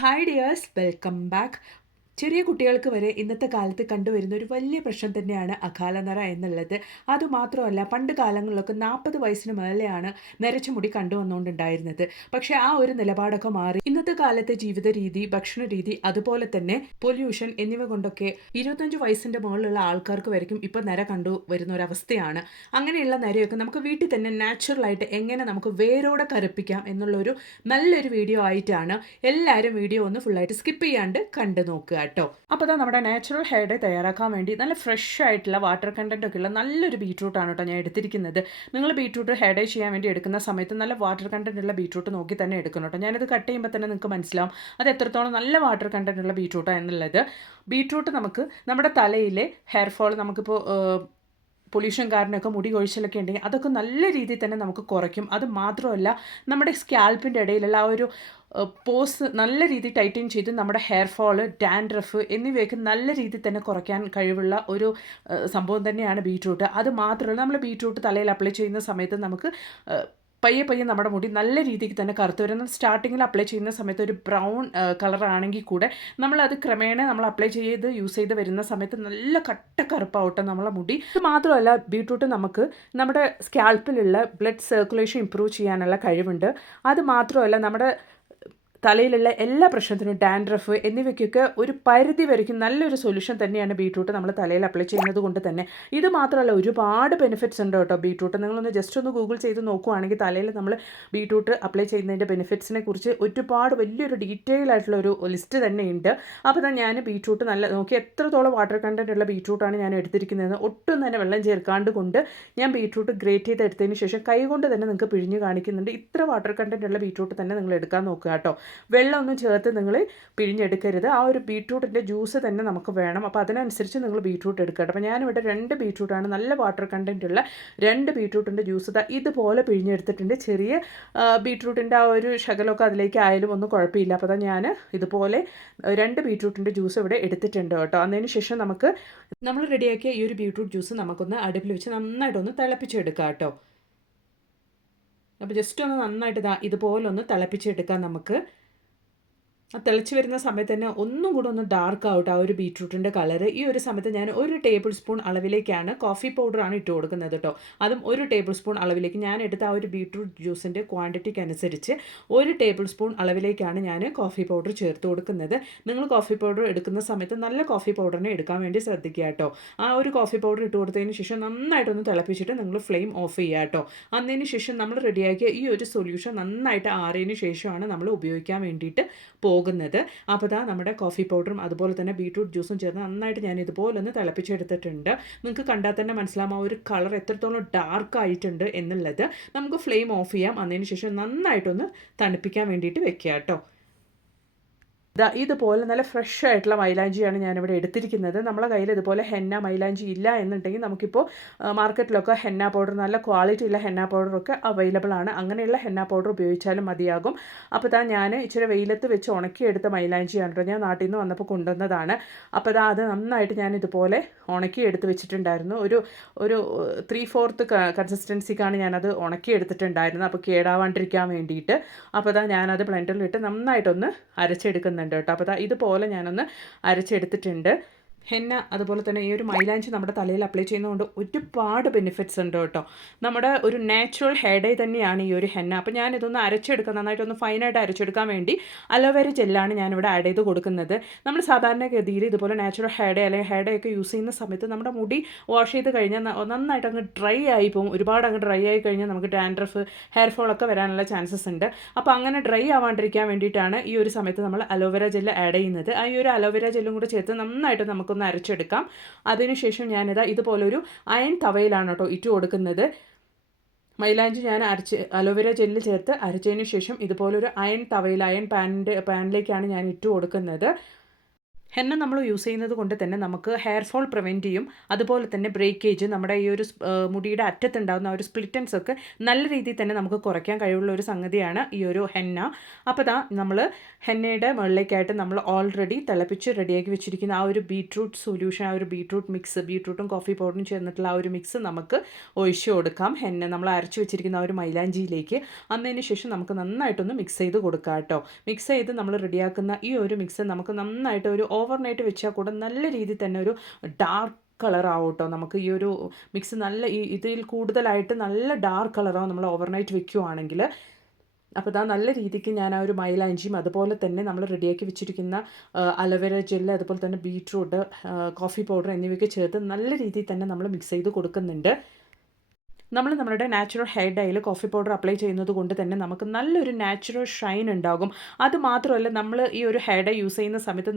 Hi dears, welcome back. ചെറിയ കുട്ടികൾക്ക് വരെ ഇന്നത്തെ കാലത്ത് കണ്ടുവരുന്ന ഒരു വലിയ പ്രശ്നം തന്നെയാണ് അകാലനര എന്നുള്ളത്. അതുമാത്രമല്ല, പണ്ട് കാലങ്ങളിലൊക്കെ 40 വയസ്സിന് മേലെയാണ് നരച്ച മുടി കണ്ടുവന്നുകൊണ്ടുണ്ടായിരുന്നത്. പക്ഷേ ആ ഒരു നിലപാടൊക്കെ മാറി ഇന്നത്തെ കാലത്തെ ജീവിത രീതി, ഭക്ഷണ രീതി, അതുപോലെ തന്നെ പൊല്യൂഷൻ എന്നിവ കൊണ്ടൊക്കെ 25 വയസ്സിൻ്റെ മുകളിലുള്ള ആൾക്കാർക്ക് വരയ്ക്കും ഇപ്പോൾ നര കണ്ടു വരുന്ന ഒരവസ്ഥയാണ്. അങ്ങനെയുള്ള നരയൊക്കെ നമുക്ക് വീട്ടിൽ തന്നെ നാച്ചുറലായിട്ട് എങ്ങനെ നമുക്ക് വേരോടെ കറുപ്പിക്കാം എന്നുള്ളൊരു നല്ലൊരു വീഡിയോ ആയിട്ടാണ്. എല്ലാവരും വീഡിയോ ഒന്ന് ഫുള്ളായിട്ട് സ്കിപ്പ് ചെയ്യാണ്ട് കണ്ടു നോക്കുക കേട്ടോ. അപ്പോൾ അതാ നമ്മുടെ നാച്ചുറൽ ഹെയർ ഡേ തയ്യാറാക്കാൻ വേണ്ടി നല്ല ഫ്രഷ് ആയിട്ടുള്ള വാട്ടർ കണ്ടന്റ് ഒക്കെ ഉള്ള നല്ലൊരു ബീട്രൂട്ടാണ് കേട്ടോ ഞാൻ എടുത്തിരിക്കുന്നത്. നിങ്ങൾ ബീട്രൂട്ട് ഹെയർ ഡേ ചെയ്യാൻ വേണ്ടി എടുക്കുന്ന സമയത്ത് നല്ല വാട്ടർ കണ്ടന്റ് ഉള്ള ബീട്രൂട്ട് നോക്കി തന്നെ എടുക്കണം കേട്ടോ. ഞാനിത് കട്ട് ചെയ്യുമ്പോൾ തന്നെ നിങ്ങൾക്ക് മനസ്സിലാവും അത് എത്രത്തോളം നല്ല വാട്ടർ കണ്ടന്റ് ഉള്ള ബീട്രൂട്ടാണ് എന്നുള്ളത്. ബീട്രൂട്ട് നമുക്ക് നമ്മുടെ തലയിലെ ഹെയർ ഫോൾ, നമുക്കിപ്പോൾ പൊല്യൂഷൻ കാരണമൊക്കെ മുടി കൊഴിച്ചിലൊക്കെ ഉണ്ടെങ്കിൽ അതൊക്കെ നല്ല രീതിയിൽ തന്നെ നമുക്ക് കുറയ്ക്കും. അത് മാത്രമല്ല, നമ്മുടെ സ്കാൽപ്പിൻ്റെ ഇടയിലുള്ള ആ ഒരു പോസ് നല്ല രീതിയിൽ ടൈറ്റൻ ചെയ്ത് നമ്മുടെ ഹെയർ ഫോള്, ഡാൻഡ്രഫ് എന്നിവയൊക്കെ നല്ല രീതിയിൽ തന്നെ കുറയ്ക്കാൻ കഴിവുള്ള ഒരു സംഭവം തന്നെയാണ് ബീട്രൂട്ട്. അത് മാത്രമല്ല, നമ്മൾ ബീട്രൂട്ട് തലയിൽ അപ്ലൈ ചെയ്യുന്ന സമയത്ത് നമുക്ക് പയ്യെ പയ്യെ നമ്മുടെ മുടി നല്ല രീതിക്ക് തന്നെ കറുത്ത് വരും. സ്റ്റാർട്ടിങ്ങിൽ അപ്ലൈ ചെയ്യുന്ന സമയത്ത് ഒരു ബ്രൗൺ കളറാണെങ്കിൽ കൂടെ നമ്മളത് ക്രമേണ നമ്മൾ അപ്ലൈ ചെയ്ത് യൂസ് ചെയ്ത് വരുന്ന സമയത്ത് നല്ല കട്ട കറുപ്പാവട്ടെ നമ്മളെ മുടി. ഇത് മാത്രമല്ല, ബീട്രൂട്ട് നമുക്ക് നമ്മുടെ സ്കാൽപ്പിലുള്ള ബ്ലഡ് സർക്കുലേഷൻ ഇമ്പ്രൂവ് ചെയ്യാനുള്ള കഴിവുണ്ട്. അത് മാത്രമല്ല, നമ്മുടെ തലയിലുള്ള എല്ലാ പ്രശ്നത്തിനും, ഡാൻഡ്രഫ് എന്നിവയ്ക്കൊക്കെ ഒരു പരിധി വരയ്ക്കും നല്ലൊരു സൊല്യൂഷൻ തന്നെയാണ് ബീട്രൂട്ട് നമ്മൾ തലയിൽ അപ്ലൈ ചെയ്യുന്നത് കൊണ്ട് തന്നെ. ഇത് മാത്രമല്ല, ഒരുപാട് ബെനിഫിറ്റ്സ് ഉണ്ട് കേട്ടോ ബീട്രൂട്ട്. നിങ്ങളൊന്ന് ജസ്റ്റ് ഒന്ന് ഗൂഗിൾ ചെയ്ത് നോക്കുവാണെങ്കിൽ തലയിൽ നമ്മൾ ബീട്രൂട്ട് അപ്ലൈ ചെയ്യുന്നതിൻ്റെ ബെനിഫിറ്റ്സിനെ കുറിച്ച് ഒരുപാട് വലിയൊരു ഡീറ്റെയിൽ ആയിട്ടുള്ള ഒരു ലിസ്റ്റ് തന്നെ ഉണ്ട്. അപ്പോൾ തന്നെ ഞാൻ ബീട്രൂട്ട് നല്ല നോക്കി എത്രത്തോളം വാട്ടർ കണ്ടന്റ് ഉള്ള ബീട്രൂട്ടാണ് ഞാൻ എടുത്തിരിക്കുന്നത്. ഒട്ടും തന്നെ വെള്ളം ചേർക്കാണ്ട് കൊണ്ട് ഞാൻ ബീട്രൂട്ട് ഗ്രേറ്റ് ചെയ്ത് എടുത്തതിന് ശേഷം കൈ കൊണ്ട് തന്നെ നിങ്ങൾക്ക് പിഴിഞ്ഞ് കാണിക്കുന്നുണ്ട്. ഇത്ര വാട്ടർ കണ്ടന്റ് ഉള്ള ബീട്രൂട്ട് തന്നെ നിങ്ങൾ എടുക്കാൻ നോക്കുക കേട്ടോ. വെള്ളമൊന്നും ചേർത്ത് നിങ്ങൾ പിഴിഞ്ഞെടുക്കരുത്. ആ ഒരു ബീട്രൂട്ടിൻ്റെ ജ്യൂസ് തന്നെ നമുക്ക് വേണം. അപ്പോൾ അതിനനുസരിച്ച് നിങ്ങൾ ബീട്രൂട്ട് എടുക്കുക. അപ്പോൾ ഞാനിവിടെ 2 ബീട്രൂട്ടാണ്, നല്ല വാട്ടർ കണ്ടൻ്റ് ഉള്ള 2 ബീട്രൂട്ടിൻ്റെ ജ്യൂസ് ഇതുപോലെ പിഴിഞ്ഞെടുത്തിട്ടുണ്ട്. ചെറിയ ബീട്രൂട്ടിൻ്റെ ആ ഒരു ശകലമൊക്കെ അതിലേക്ക് ആയാലും ഒന്നും കുഴപ്പമില്ല. അപ്പോൾ ഞാൻ ഇതുപോലെ 2 ബീട്രൂട്ടിൻ്റെ ജ്യൂസ് ഇവിടെ എടുത്തിട്ടുണ്ട് കേട്ടോ. അതിന് ശേഷം നമ്മൾ റെഡിയാക്കിയ ഈ ഒരു ബീട്രൂട്ട് ജ്യൂസ് നമുക്കൊന്ന് അടുപ്പിൽ വെച്ച് നന്നായിട്ടൊന്ന് തിളപ്പിച്ചെടുക്കാം കേട്ടോ. അപ്പോൾ ജസ്റ്റ് ഒന്ന് നന്നായിട്ട് ഇതുപോലൊന്ന് തിളപ്പിച്ചെടുക്കാം നമുക്ക്. ആ തിളച്ച് വരുന്ന സമയത്ത് തന്നെ ഒന്നും കൂടെ ഒന്ന് ഡാർക്ക് ആവട്ടെ ആ ഒരു ബീട്രൂട്ടിൻ്റെ കളറ്. ഈ ഒരു സമയത്ത് ഞാൻ 1 ടേബിൾ സ്പൂൺ അളവിലേക്കാണ് കോഫി പൗഡറാണ് ഇട്ട് കൊടുക്കുന്നത് കേട്ടോ. അതും 1 ടേബിൾ സ്പൂൺ അളവിലേക്ക് ഞാൻ എടുത്ത ആ ഒരു ബീട്രൂട്ട് ജ്യൂസിൻ്റെ ക്വാണ്ടിറ്റിക്ക് അനുസരിച്ച് 1 ടേബിൾ സ്പൂൺ അളവിലേക്കാണ് ഞാൻ കോഫി പൗഡർ ചേർത്ത് കൊടുക്കുന്നത്. നിങ്ങൾ കോഫി പൗഡർ എടുക്കുന്ന സമയത്ത് നല്ല കോഫി പൗഡറിനെ എടുക്കാൻ വേണ്ടി ശ്രദ്ധിക്കുക കേട്ടോ. ആ ഒരു കോഫി പൗഡർ ഇട്ട് കൊടുത്തതിന് ശേഷം നന്നായിട്ടൊന്ന് തിളപ്പിച്ചിട്ട് നിങ്ങൾ ഫ്ലെയിം ഓഫ് ചെയ്യുക കേട്ടോ. അതിന് ശേഷം നമ്മൾ റെഡിയാക്കിയ ഈ ഒരു സൊല്യൂഷൻ നന്നായിട്ട് ആറിയതിന് ശേഷമാണ് നമ്മൾ ഉപയോഗിക്കാൻ വേണ്ടിയിട്ട് പോകുന്നത്. അപ്പോൾ നമ്മുടെ കോഫി പൗഡറും അതുപോലെ തന്നെ ബീട്രൂട്ട് ജ്യൂസും ചേർന്ന് നന്നായിട്ട് ഞാൻ ഇതുപോലെ ഒന്ന് തിളപ്പിച്ചെടുത്തിട്ടുണ്ട്. നിങ്ങൾക്ക് കണ്ടാൽ തന്നെ മനസ്സിലാവും ആ ഒരു കളർ എത്രത്തോളം ഡാർക്ക് ആയിട്ടുണ്ട് എന്നുള്ളത്. നമുക്ക് ഫ്ലെയിം ഓഫ് ചെയ്യാം. അതിന് ശേഷം നന്നായിട്ടൊന്ന് തണുപ്പിക്കാൻ വേണ്ടിയിട്ട് വെക്കുക കേട്ടോ. ഇതുപോലെ നല്ല ഫ്രഷ് ആയിട്ടുള്ള മൈലാഞ്ചിയാണ് ഞാനിവിടെ എടുത്തിരിക്കുന്നത്. നമ്മളെ കയ്യിൽ ഇതുപോലെ ഹെന്ന മൈലാഞ്ചി ഇല്ല എന്നുണ്ടെങ്കിൽ നമുക്കിപ്പോൾ മാർക്കറ്റിലൊക്കെ ഹെന്ന പൗഡർ, നല്ല ക്വാളിറ്റി ഉള്ള ഹെന്ന പൗഡറൊക്കെ അവൈലബിൾ ആണ്. അങ്ങനെയുള്ള ഹെന്ന പൗഡർ ഉപയോഗിച്ചാലും മതിയാകും. അപ്പോൾ ഞാൻ ഇച്ചിരി വെയിലത്ത് വെച്ച് ഉണക്കിയെടുത്ത മൈലാഞ്ചിയാണ് കേട്ടോ. ഞാൻ നാട്ടിൽ നിന്ന് വന്നപ്പോൾ കൊണ്ടുവന്നതാണ്. അപ്പോൾ അത് നന്നായിട്ട് ഞാൻ ഇതുപോലെ ഉണക്കിയെടുത്ത് വെച്ചിട്ടുണ്ടായിരുന്നു. ഒരു 3/4 കൺസിസ്റ്റൻസിക്കാണ് ഞാനത് ഉണക്കിയെടുത്തിട്ടുണ്ടായിരുന്നത്, അപ്പോൾ കേടാവാണ്ടിരിക്കാൻ വേണ്ടിയിട്ട്. അപ്പോൾ ഞാനത് ബ്ലെൻഡറിലിട്ട് നന്നായിട്ടൊന്ന് അരച്ചെടുക്കുന്നുണ്ട് കേട്ടോ. അപ്പോൾ ഇതുപോലെ ഞാനൊന്ന് അരച്ചെടുത്തിട്ടുണ്ട്. ഹെന്ന അതുപോലെ തന്നെ ഈ ഒരു മൈലാഞ്ചി നമ്മുടെ തലയിൽ അപ്ലൈ ചെയ്യുന്നതുകൊണ്ട് ഒരുപാട് ബെനിഫിറ്റ്സ് ഉണ്ട് കേട്ടോ. നമ്മുടെ ഒരു നാച്ചുറൽ ഹെയർ ഡേ തന്നെയാണ് ഈ ഒരു ഹെന്ന. അപ്പോൾ ഞാനിതൊന്ന് അരച്ചെടുക്കാൻ, നന്നായിട്ടൊന്ന് ഫൈനായിട്ട് അരച്ചെടുക്കാൻ വേണ്ടി അലോവേര ജെല്ലാണ് ഞാനിവിടെ ആഡ് ചെയ്ത് കൊടുക്കുന്നത്. നമ്മൾ സാധാരണഗതിയിൽ ഇതുപോലെ നാച്ചുറൽ ഹെയർ ഡേ അല്ലെങ്കിൽ ഹെയർ ഡേ ഒക്കെ യൂസ് ചെയ്യുന്ന സമയത്ത് നമ്മുടെ മുടി വാഷ് ചെയ്ത് കഴിഞ്ഞാൽ നന്നായിട്ട് അങ്ങ് ഡ്രൈ ആയി പോകും. ഒരുപാട് അങ്ങ് ഡ്രൈ ആയി കഴിഞ്ഞാൽ നമുക്ക് ഡാൻഡ്രഫ്, ഹെയർ ഫോൾ ഒക്കെ വരാനുള്ള ചാൻസസ് ഉണ്ട്. അപ്പോൾ അങ്ങനെ ഡ്രൈ ആവാണ്ടിരിക്കാൻ വേണ്ടിയിട്ടാണ് ഈ ഒരു സമയത്ത് നമ്മൾ അലോവേര ജെല്ല് ആഡ് ചെയ്യുന്നത്. ആ ഈ ഒരു അലോവേര ജെല്ലും കൂടെ ചേർത്ത് നന്നായിട്ട് നമുക്കൊന്ന് അരച്ചെടുക്കാം. അതിനുശേഷം ഞാനിതാ ഇതുപോലൊരു അയൺ തവയിലാണ് കേട്ടോ ഇട്ട് കൊടുക്കുന്നത്. മൈലാഞ്ചി ഞാൻ അലോവേര ജെല്ല് ചേർത്ത് അരച്ചതിന് ശേഷം ഇതുപോലൊരു അയൺ തവയിൽ, അയൺ പാനിലേക്കാണ് ഞാൻ ഇട്ട് കൊടുക്കുന്നത്. ഹെന്ന നമ്മൾ യൂസ് ചെയ്യുന്നത് കൊണ്ട് തന്നെ നമുക്ക് ഹെയർ ഫോൾ പ്രിവെൻറ്റ് ചെയ്യും. അതുപോലെ തന്നെ ബ്രേക്കേജ്, നമ്മുടെ ഈ ഒരു മുടിയുടെ അറ്റത്തുണ്ടാകുന്ന ഒരു സ്പ്ലിറ്റൻസ് ഒക്കെ നല്ല രീതിയിൽ തന്നെ നമുക്ക് കുറയ്ക്കാൻ കഴിവുള്ള ഒരു സംഗതിയാണ് ഈ ഒരു ഹെന്ന. അപ്പോൾ നമ്മൾ ഹെന്നയുടെ മുകളിലേക്കായിട്ട് നമ്മൾ ഓൾറെഡി തിളപ്പിച്ച് റെഡിയാക്കി വെച്ചിരിക്കുന്ന ആ ഒരു ബീട്രൂട്ട് സൊല്യൂഷൻ, ആ ഒരു ബീട്രൂട്ട് മിക്സ്, ബീട്രൂട്ടും കോഫി പൗഡറും ചേർന്നിട്ടുള്ള ആ ഒരു മിക്സ് നമുക്ക് ഒഴിച്ചു കൊടുക്കാം ഹെന്ന നമ്മൾ അരച്ച് വെച്ചിരിക്കുന്ന ആ ഒരു മൈലാഞ്ചിയിലേക്ക്. അതിന് ശേഷം നമുക്ക് നന്നായിട്ടൊന്ന് മിക്സ് ചെയ്ത് കൊടുക്കാം കേട്ടോ. മിക്സ് ചെയ്ത് നമ്മൾ റെഡിയാക്കുന്ന ഈ ഒരു മിക്സ് നമുക്ക് നന്നായിട്ട് ഒരു ഓവർനൈറ്റ് വെച്ചാൽ കൂടെ നല്ല രീതിയിൽ തന്നെ ഒരു ഡാർക്ക് കളറാവും കേട്ടോ. നമുക്ക് ഈ ഒരു മിക്സ് നല്ല ഇതിൽ കൂടുതലായിട്ട് നല്ല ഡാർക്ക് കളറാവും നമ്മൾ ഓവർനൈറ്റ് വെക്കുകയാണെങ്കിൽ. അപ്പോൾ നല്ല രീതിക്ക് ഞാൻ ആ ഒരു മൈലാഞ്ചിയും അതുപോലെ തന്നെ നമ്മൾ റെഡിയാക്കി വെച്ചിരിക്കുന്ന അലോവേര ജെല്ല്, അതുപോലെ തന്നെ ബീട്രൂട്ട്, കോഫി പൗഡർ എന്നിവയൊക്കെ ചേർത്ത് നല്ല രീതിയിൽ തന്നെ നമ്മൾ മിക്സ് ചെയ്ത് കൊടുക്കുന്നുണ്ട്. നമ്മുടെ നാച്ചുറൽ ഹെയർ ഡൈയിൽ കോഫി പൗഡർ അപ്ലൈ ചെയ്യുന്നത് കൊണ്ട് തന്നെ നമുക്ക് നല്ലൊരു നാച്ചുറൽ ഷൈൻ ഉണ്ടാകും. അതുമാത്രമല്ല, നമ്മൾ ഈ ഒരു ഹെയർ ഡൈ യൂസ് ചെയ്യുന്ന സമയത്ത്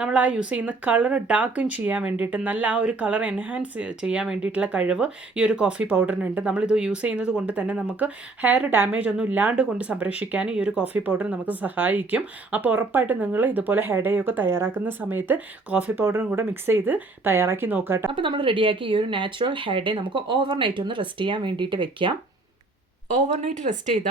നമ്മൾ ആ യൂസ് ചെയ്യുന്ന കളർ ഡാർക്കൻ ചെയ്യാൻ വേണ്ടിയിട്ട്, നല്ല ആ ഒരു കളർ എൻഹാൻസ് ചെയ്യാൻ വേണ്ടിയിട്ടുള്ള കഴിവ് ഈ ഒരു കോഫി പൗഡറിനുണ്ട്. നമ്മളിത് യൂസ് ചെയ്യുന്നത് കൊണ്ട് തന്നെ നമുക്ക് ഹെയർ ഡാമേജ് ഒന്നും ഇല്ലാണ്ട് കൊണ്ട് സംരക്ഷിക്കാൻ ഈ ഒരു കോഫി പൗഡർ നമുക്ക് സഹായിക്കും. അപ്പോൾ ഉറപ്പായിട്ട് നിങ്ങൾ ഇതുപോലെ ഹെയർ ഡൈ ഒക്കെ തയ്യാറാക്കുന്ന സമയത്ത് കോഫി പൗഡറും കൂടെ മിക്സ് ചെയ്ത് തയ്യാറാക്കി നോക്കാം. അപ്പോൾ നമ്മൾ റെഡിയാക്കി ഈ ഒരു നാച്ചുറൽ ഹെയർ ഡൈ നമുക്ക് ഓവർനൈറ്റ് ഒന്ന് റെസ്റ്റ് ചെയ്യാൻ വേണ്ടിയിട്ട് വെക്കാം. ഓവർനൈറ്റ് റെസ്റ്റ് ചെയ്ത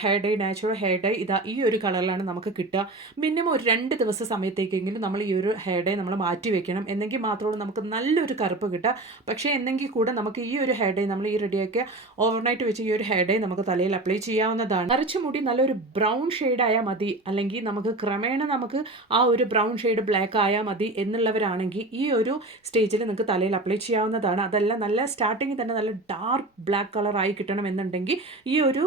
hair dye, natural hair dye ഈ ഒരു കളറിലാണ് നമുക്ക് കിട്ടുക. മിനിമം ഒരു 2 ദിവസ സമയത്തേക്കെങ്കിലും നമ്മൾ ഈ ഒരു ഹെയർ ഡൈ നമ്മൾ മാറ്റി വെക്കണം. എന്നെങ്കിൽ മാത്രമേ നമുക്ക് നല്ലൊരു കറുപ്പ് കിട്ടുക. പക്ഷേ എന്നെങ്കിൽ കൂടെ നമുക്ക് ഈ ഒരു ഹെയർ ഡൈ, നമ്മൾ ഈ റെഡിയാക്കിയ ഓവർനൈറ്റ് വെച്ച് ഈ ഒരു ഹെയർ ഡൈ നമുക്ക് തലയിൽ അപ്ലൈ ചെയ്യാവുന്നതാണ്. നരച്ച മുടി നല്ലൊരു ബ്രൗൺ ഷെയ്ഡ് ആയാൽ മതി, അല്ലെങ്കിൽ നമുക്ക് ക്രമേണ നമുക്ക് ആ ഒരു ബ്രൗൺ ഷെയ്ഡ് ബ്ലാക്ക് ആയാൽ മതി എന്നുള്ളവരാണെങ്കിൽ ഈ ഒരു സ്റ്റേജിൽ നിങ്ങൾക്ക് തലയിൽ അപ്ലൈ ചെയ്യാവുന്നതാണ്. അതല്ല, നല്ല സ്റ്റാർട്ടിങ്ങിൽ തന്നെ നല്ല ഡാർക്ക് ബ്ലാക്ക് കളറായി കിട്ടണം എന്നുണ്ടെങ്കിൽ ഈ ഒരു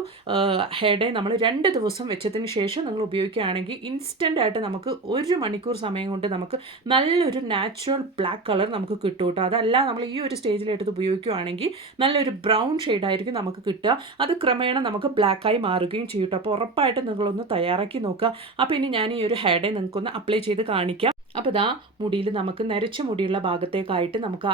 ഹെയർ ഡൈ നമ്മൾ 2 ദിവസം വെച്ചതിന് ശേഷം നിങ്ങൾ ഉപയോഗിക്കുകയാണെങ്കിൽ ഇൻസ്റ്റൻ്റ് ആയിട്ട് നമുക്ക് 1 മണിക്കൂർ സമയം കൊണ്ട് നമുക്ക് നല്ലൊരു നാച്ചുറൽ ബ്ലാക്ക് കളർ നമുക്ക് കിട്ടും കേട്ടോ. അതല്ല, നമ്മൾ ഈ ഒരു സ്റ്റേജിലെടുത്ത് ഉപയോഗിക്കുകയാണെങ്കിൽ നല്ലൊരു ബ്രൗൺ ഷെയ്ഡായിരിക്കും നമുക്ക് കിട്ടുക. അത് ക്രമേണ നമുക്ക് ബ്ലാക്കായി മാറുകയും ചെയ്യും കേട്ടോ. അപ്പോൾ ഉറപ്പായിട്ട് നിങ്ങളൊന്ന് തയ്യാറാക്കി നോക്കുക. അപ്പോൾ ഇനി ഞാൻ ഈ ഒരു ഹെയർ ഡൈ നിങ്ങൾക്കൊന്ന് അപ്ലൈ ചെയ്ത് കാണിക്കാം. അപ്പോൾ മുടിയിൽ നമുക്ക് നരച്ച മുടിയുള്ള ഭാഗത്തേക്കായിട്ട് നമുക്ക്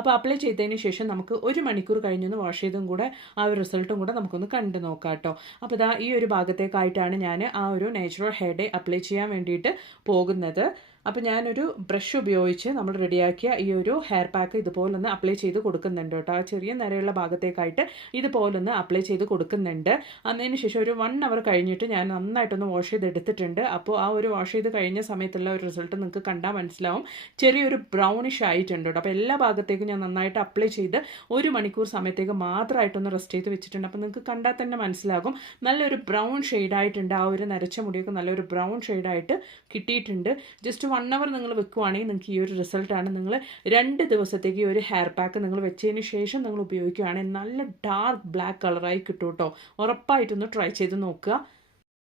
അപ്പോൾ അപ്ലൈ ചെയ്തതിന് ശേഷം നമുക്ക് 1 മണിക്കൂർ കഴിഞ്ഞൊന്ന് വാഷ് ചെയ്തും കൂടെ ആ ഒരു റിസൾട്ടും കൂടെ നമുക്കൊന്ന് കണ്ടു നോക്കാം കേട്ടോ. അപ്പോൾ ഈ ഒരു ഭാഗത്തേക്കായിട്ടാണ് ഞാൻ ആ ഒരു നാച്ചുറൽ ഹെയർ ഡൈ അപ്ലൈ ചെയ്യാൻ വേണ്ടിയിട്ട് പോകുന്നത്. അപ്പോൾ ഞാനൊരു ബ്രഷ് ഉപയോഗിച്ച് നമ്മൾ റെഡിയാക്കിയ ഈ ഒരു ഹെയർ പാക്ക് ഇതുപോലൊന്ന് അപ്ലൈ ചെയ്ത് കൊടുക്കുന്നുണ്ട് കേട്ടോ. ആ ചെറിയ നിരയുള്ള ഭാഗത്തേക്കായിട്ട് ഇതുപോലൊന്ന് അപ്ലൈ ചെയ്ത് കൊടുക്കുന്നുണ്ട്. അതിന് ശേഷം ഒരു 1 അവർ കഴിഞ്ഞിട്ട് ഞാൻ നന്നായിട്ടൊന്ന് വാഷ് ചെയ്തെടുത്തിട്ടുണ്ട്. അപ്പോൾ ആ ഒരു വാഷ് ചെയ്ത് കഴിഞ്ഞ സമയത്തുള്ള ഒരു റിസൾട്ട് നിങ്ങൾക്ക് കണ്ടാൽ മനസ്സിലാവും. ചെറിയൊരു ബ്രൗണിഷ് ആയിട്ടുണ്ട് കേട്ടോ. അപ്പോൾ എല്ലാ ഭാഗത്തേക്കും ഞാൻ നന്നായിട്ട് അപ്ലൈ ചെയ്ത് 1 മണിക്കൂർ സമയത്തേക്ക് മാത്രമായിട്ടൊന്ന് റെസ്റ്റ് ചെയ്ത് വെച്ചിട്ടുണ്ട്. അപ്പോൾ നിങ്ങൾക്ക് കണ്ടാൽ തന്നെ മനസ്സിലാകും നല്ലൊരു ബ്രൗൺ ഷെയ്ഡായിട്ടുണ്ട്. ആ ഒരു നരച്ച മുടിയൊക്കെ നല്ലൊരു ബ്രൗൺ ഷെയ്ഡായിട്ട് കിട്ടിയിട്ടുണ്ട്. ജസ്റ്റ് 1 അവർ നിങ്ങൾ വെക്കുവാണെങ്കിൽ നിങ്ങൾക്ക് ഈ ഒരു റിസൾട്ടാണ്. നിങ്ങൾ 2 ദിവസത്തേക്ക് ഈ ഒരു ഹെയർ പാക്ക് നിങ്ങൾ വെച്ചതിന് ശേഷം നിങ്ങൾ ഉപയോഗിക്കുകയാണെങ്കിൽ നല്ല ഡാർക്ക് ബ്ലാക്ക് കളറായി കിട്ടും കേട്ടോ. ഉറപ്പായിട്ടൊന്ന് ട്രൈ ചെയ്ത് നോക്കുക.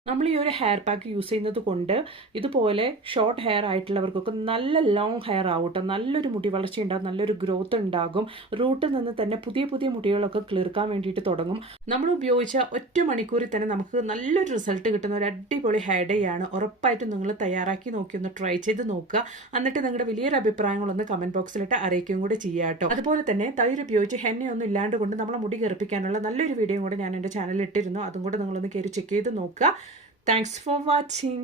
നമ്മൾ ഈ ഒരു ഹെയർ പാക്ക് യൂസ് ചെയ്യുന്നത് കൊണ്ട് ഇതുപോലെ ഷോർട്ട് ഹെയർ ആയിട്ടുള്ളവർക്കൊക്കെ നല്ല ലോങ് ഹെയർ ആവട്ടെ, നല്ലൊരു മുടി വളർച്ച ഉണ്ടാകും, നല്ലൊരു ഗ്രോത്ത് ഉണ്ടാകും. റൂട്ടിൽ നിന്ന് തന്നെ പുതിയ പുതിയ മുടികളൊക്കെ കിളിർക്കാൻ വേണ്ടിയിട്ട് തുടങ്ങും. നമ്മൾ ഉപയോഗിച്ച 1 മണിക്കൂറിൽ തന്നെ നമുക്ക് നല്ലൊരു റിസൾട്ട് കിട്ടുന്ന ഒരു അടിപൊളി ഹെയർ ഡൈ ആണ്. ഉറപ്പായിട്ടും നിങ്ങൾ തയ്യാറാക്കി നോക്കി ഒന്ന് ട്രൈ ചെയ്ത് നോക്കുക. എന്നിട്ട് നിങ്ങളുടെ വലിയൊരു അഭിപ്രായങ്ങളൊന്ന് കമന്റ് ബോക്സിലിട്ട് അറിയിക്കുകയും കൂടെ ചെയ്യാം കേട്ടോ. അതുപോലെ തന്നെ തൈര് ഉപയോഗിച്ച് ഹെന്നയൊന്നും ഇല്ലാണ്ട് കൊണ്ട് നമ്മളെ മുടി കറുപ്പിക്കാനുള്ള നല്ലൊരു വീഡിയോ കൂടെ ഞാൻ എൻ്റെ ചാനലിൽ ഇട്ടിരുന്നു. അതും കൂടെ നിങ്ങളൊന്ന് കയറി ചെക്ക് ചെയ്ത് നോക്കുക. Thanks for watching.